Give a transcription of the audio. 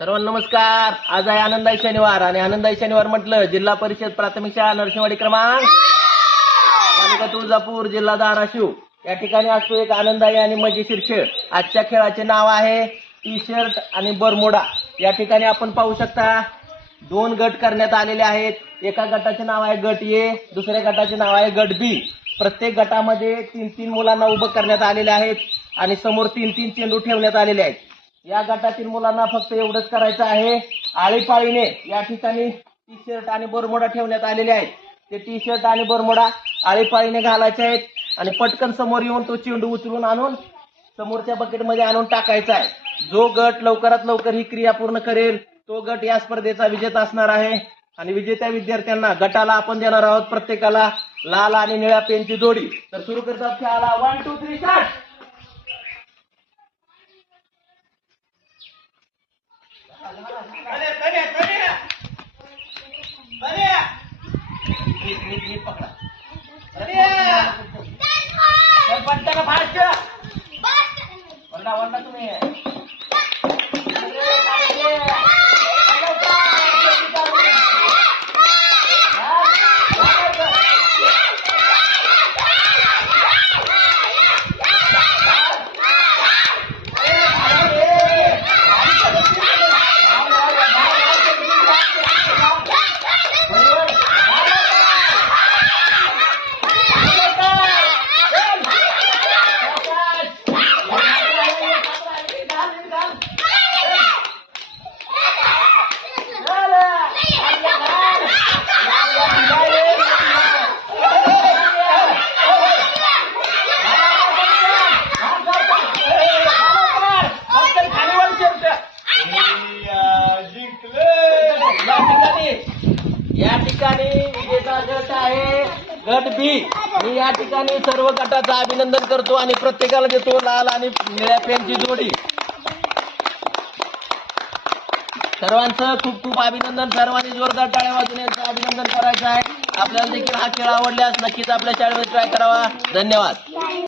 सर्वांना नमस्कार। आज आहे आनंदाई शनिवार आणि आनंदाई शनिवार म्हटलं जिल्हा परिषद प्राथमिक शाळा नरसिंहवाडी क्रमांक तालुका तुळजापूर जिल्हा धाराशिव या ठिकाणी असतो एक आनंदाई आणि मजेशीर खेळ। आजच्या खेळाचे नाव आहे टी शर्ट आणि बरमुडा। या ठिकाणी आपण पाहू शकता दोन गट करण्यात आलेले आहेत। एका गटाचे नाव आहे गट ए, दुसऱ्या गटाचे नाव आहे गट बी। प्रत्येक गटामध्ये 3-3 मुलांना उभं करण्यात आलेले आहेत आणि समोर 3-3 चेंडू ठेवण्यात आलेले आहेत। या गटातील मुलांना फक्त एवढंच करायचं आहे, आळीपाळीने या ठिकाणी टी शर्ट आणि बरमुडा ठेवण्यात आलेले आहेत। ते टी शर्ट आणि बरमुडा आळीपाळीने घालायचे आहेत आणि पटकन समोर येऊन तो चेंडू उचलून आणून समोरच्या बकेटमध्ये आणून टाकायचा आहे। जो गट लवकरात लवकर ही क्रिया पूर्ण करेल तो गट या स्पर्धेचा विजेता असणार आहे आणि विजेत्या विद्यार्थ्यांना गटाला आपण देणार आहोत प्रत्येकाला लाल आणि निळ्या पेनची जोडी। तर सुरू करतात खेळाला। 1 2 3 स्टार्ट। पकड़ा पट्टा का फास्ट वंडा वंडा तुम्हें या ठिकाणी विजेता गट आहे गट बी। मी या ठिकाणी सर्व गटाचं अभिनंदन करतो आणि प्रत्येकाला देतो लाल आणि निळ्या पेनची जोडी। सर्वांचं खूप खूप अभिनंदन। सर्वांनी जोरदार टाळ्या वाजवून यांचं अभिनंदन करायचं आहे। आपल्याला देखील हा खेळ आवडल्यास नक्कीच आपल्या शाळेमध्ये ट्राय करावा। धन्यवाद।